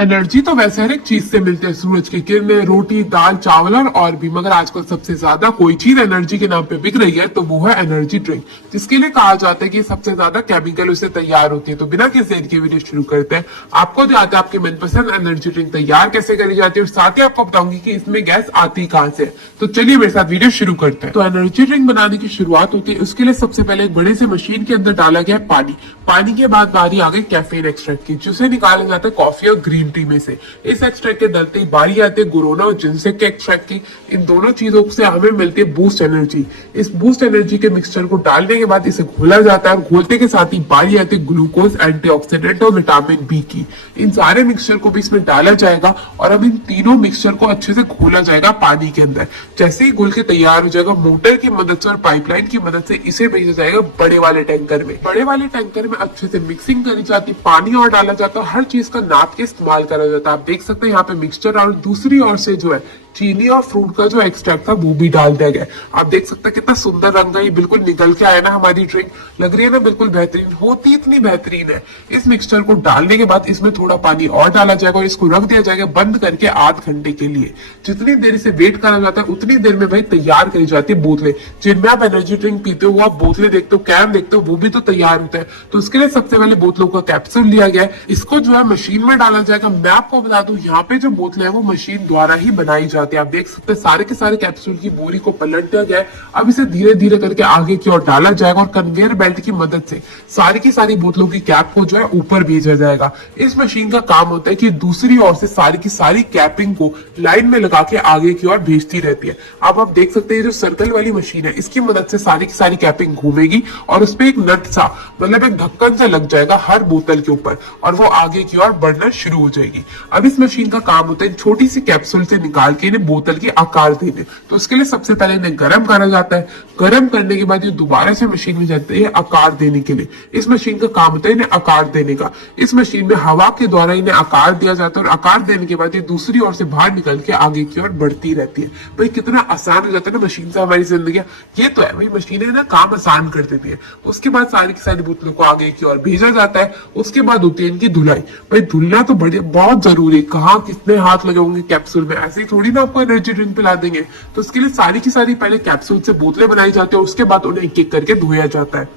Energy तो वैसे हर एक चीज से मिलती है, सूरज की किरणें, रोटी, दाल, चावल और भी, मगर आजकल सबसे ज्यादा कोई चीज एनर्जी के नाम पे बिक रही है तो वो है एनर्जी ड्रिंक, जिसके लिए कहा जाता है कि सबसे ज्यादा केमिकल उससे तैयार होती है। तो बिना किसी देर की वीडियो शुरू करते हैं। आपको जो आता है आपकी मनपसंद एनर्जी ड्रिंक तैयार कैसे करी जाती है, और साथ ही आपको बताऊंगी कि इसमें गैस आती कहाँ से। तो चलिए मेरे साथ वीडियो शुरू करते हैं। तो एनर्जी ड्रिंक बनाने की शुरुआत होती है, उसके लिए सबसे पहले एक बड़े से मशीन के अंदर डाला गया पानी। पानी के बाद बारी आ गई कैफीन एक्सट्रैक्ट की, जिसे निकाला जाता है कॉफी और ग्रीन टी में से। इस एक्सट्रैक्ट के डलते ही बारी आती है गुरोना और जिनसेक के एक्सट्रैक्ट की। इन दोनों चीजों से हमें मिलती है बूस्ट एनर्जी। इस बूस्ट एनर्जी के मिक्सचर को डालने के बाद इसे घोला जाता है, और घोलते के साथ ही बारी आती है ग्लूकोज, एंटीऑक्सीडेंट और विटामिन बी की। इन सारे मिक्सचर को भी इसमें डाला जाएगा और अब इन तीनों मिक्सचर को अच्छे से घोला जाएगा पानी के अंदर। जैसे ही घुल के तैयार हो जाएगा, मोटर की मदद से और पाइपलाइन की मदद से इसे भेजा जाएगा बड़े वाले टैंकर में। बड़े वाले टैंकर में अच्छे से मिक्सिंग करी जाती, पानी और डाला जाता, हर चीज का नाप के इस्तेमाल करा जाता है। आप देख सकते हैं यहाँ पे मिक्सचर, और दूसरी ओर से जो है चीनी और फ्रूट का जो एक्सट्रैक्ट था वो भी डाल दिया गया। आप देख सकते हैं कितना सुंदर रंग है, ये बिल्कुल निकल के आया ना हमारी ड्रिंक। लग रही है ना बिल्कुल बेहतरीन, होती इतनी बेहतरीन है। इस मिक्सचर को डालने के बाद इसमें थोड़ा पानी और डाला जाएगा और इसको रख दिया जाएगा बंद करके आध घंटे के लिए। जितनी देर इसे वेट करा जाता है उतनी देर में भाई तैयार करी जाती है बोतलें। जिनमें आप एनर्जी ड्रिंक पीते हो, आप बोतलें देखते हो, कैन देखते हो, वो भी तो तैयार होता है। तो उसके लिए सबसे पहले बोतलों का कैप्सूल लिया गया है, इसको जो है मशीन में डाला जाएगा। मैं आपको बता दूं, यहाँ पे जो बोतलें हैं वो मशीन द्वारा ही बनाई जाती है। आप देख सकते हैं सारे के सारे कैप्सूल की बोरी को पलट दिया गया है। अब इसे धीरे धीरे करके आगे की ओर डाला जाएगा और कन्वेयर बेल्ट की मदद से सारी की सारी बोतलों की कैप को जो है ऊपर भेजा जाएगा। इस मशीन का काम होता है कि दूसरी ओर से सारी की सारी कैपिंग को लाइन में लगा के आगे की ओर भेजती रहती है। अब आप देख सकते हैं जो सर्कल वाली मशीन है, इसकी मदद से सारी की सारी कैपिंग घूमेगी और उस पर एक नट सा, मतलब एक ढक्कन सा लग जाएगा हर बोतल के ऊपर, और वो आगे की ओर बढ़ना शुरू हो जाएगी। अब इस मशीन का काम होता है छोटी सी कैप्सूल से निकाल के इन्हें बोतल की आकार देने। तो उसके लिए सबसे पहले इन्हें गर्म करा जाता है। गर्म करने के बाद ये दोबारा से मशीन में जाते हैं आकार देने के लिए। इस मशीन का काम होता है इन्हें आकार देने का। इस मशीन में हवा के द्वारा इन्हें आकार दिया जाता है, और आकार देने के बाद ये दूसरी ओर से बाहर निकल के आगे की ओर बढ़ती रहती है। भाई कितना आसान हो जाता है ना मशीन से हमारी जिंदगी। ये तो है भाई, मशीनें ना काम आसान कर देती है। उसके बाद सारी की सारी बोतलों को आगे की ओर भेजा जाता है। उसके बाद होती है इनकी धुलाई। भाई धुलना तो बहुत जरूरी है। कहाँ कितने हाथ लगे होंगे कैप्सूल में, ऐसे ही थोड़ी ना आपको एनर्जी ड्रिंक पिला देंगे। तो उसके लिए सारी की सारी पहले कैप्सूल से बोतलें बनाई जाती है, उसके बाद उन्हें एक एक करके धोया जाता है।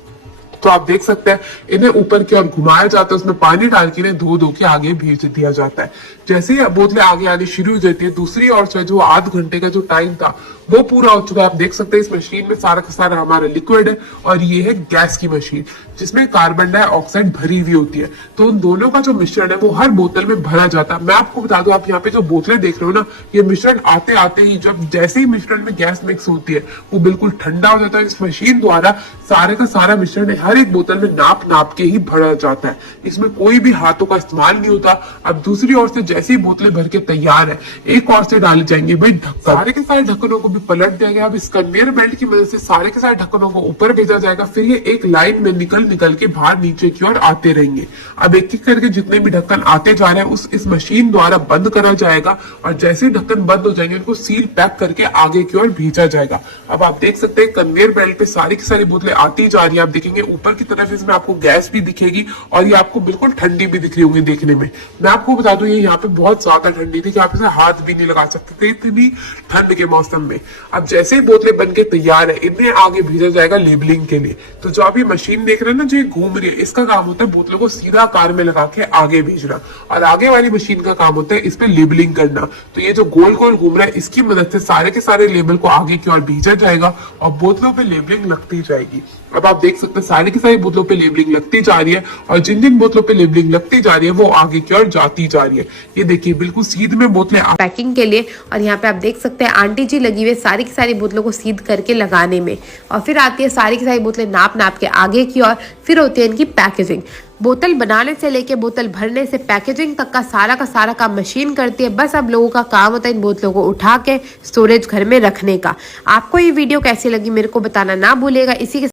तो आप देख सकते हैं इन्हें ऊपर की ओर घुमाया जाता है, उसमें पानी डाल के इन्हें धो के आगे भेज दिया जाता है। जैसे ही बोतलें आगे आनी शुरू हो जाती है, दूसरी ओर से जो आध घंटे का जो टाइम था वो पूरा हो चुका है। आप देख सकते हैं इस मशीन में सारा का सारा हमारा लिक्विड है, और ये है गैस की मशीन जिसमें कार्बन डाइऑक्साइड भरी हुई होती है। तो उन दोनों का जो मिश्रण है वो हर बोतल में भरा जाता है। मैं आपको बता दूं, आप यहाँ पे जो बोतलें देख रहे हो ना, ये मिश्रण आते आते ही जब जैसे ही मिश्रण में गैस मिक्स होती है वो बिल्कुल ठंडा हो जाता है। इस मशीन द्वारा सारे का सारा मिश्रण हर एक बोतल में नाप नाप के ही भरा जाता है। इसमें कोई भी हाथों का इस्तेमाल नहीं होता। अब दूसरी ओर से जैसे ही बोतलें भर के तैयार है, एक ओर से डाले जाएंगे भाई ढक्कन। सारे के सारे ढक्कनों को भी पलट दिया गया। अब इस कन्वेयर बेल्ट की मदद से सारे के सारे ढक्कनों को ऊपर भेजा जाएगा। फिर ये एक लाइन में निकल के बाहर नीचे की ओर आते रहेंगे। अब एक एक करके जितने भी ढक्कन आते जा रहे हैं इस मशीन द्वारा बंद करा जाएगा, और जैसे ही ढक्कन बंद हो जाएंगे उनको सील पैक करके आगे की ओर भेजा जाएगा। अब आप देख सकते हैं कन्वेयर बेल्ट पे सारी की सारी बोतलें आती जा रही है। आप देखेंगे ऊपर की तरफ इसमें आपको गैस भी दिखेगी, और ये आपको बिल्कुल ठंडी भी दिख रही होंगी देखने में। मैं आपको बता दूं ये यहाँ पे बहुत ज्यादा ठंडी थी कि आप इसे हाथ भी नहीं लगा सकते थे, इतनी ठंड के मौसम में। अब जैसे ही बोतलें बन के तैयार है, इन्हें आगे भेजा जाएगा लेबलिंग के लिए। तो जो आप ये मशीन देख रहे हैं ना जो घूम रही है, इसका काम होता है बोतलों को सीधा आकार में लगा के आगे भेजना, और आगे वाली मशीन का काम होता है इस पे लेबलिंग करना। तो ये जो गोल गोल घूम रहा है, इसकी मदद से सारे के सारे लेबल को आगे की ओर भेजा जाएगा और बोतलों पे लेबलिंग लगती जाएगी। अब आप देख सकते हैं सारी की सारी बोतलों पे लेबलिंग लगती जा रही है, और जिन जिन बोतलों पे लेबलिंग लगती जा रही है वो आगे की ओर जाती जा रही है। ये देखिए बिल्कुल सीध में बोतलें पैकिंग के लिए, और यहाँ पे आप देख सकते हैं आंटी जी लगी हुई सारी की सारी बोतलों को सीध करके लगाने में। और फिर आती है सारी की सारी बोतलें नाप नाप के आगे की ओर। फिर होती है इनकी पैकेजिंग। बोतल बनाने से लेके बोतल भरने से पैकेजिंग तक का सारा काम मशीन करती है। बस अब लोगों का काम होता है इन बोतलों को उठा के स्टोरेज घर में रखने का। आपको ये वीडियो कैसी लगी मेरे को बताना ना भूलिएगा। इसी के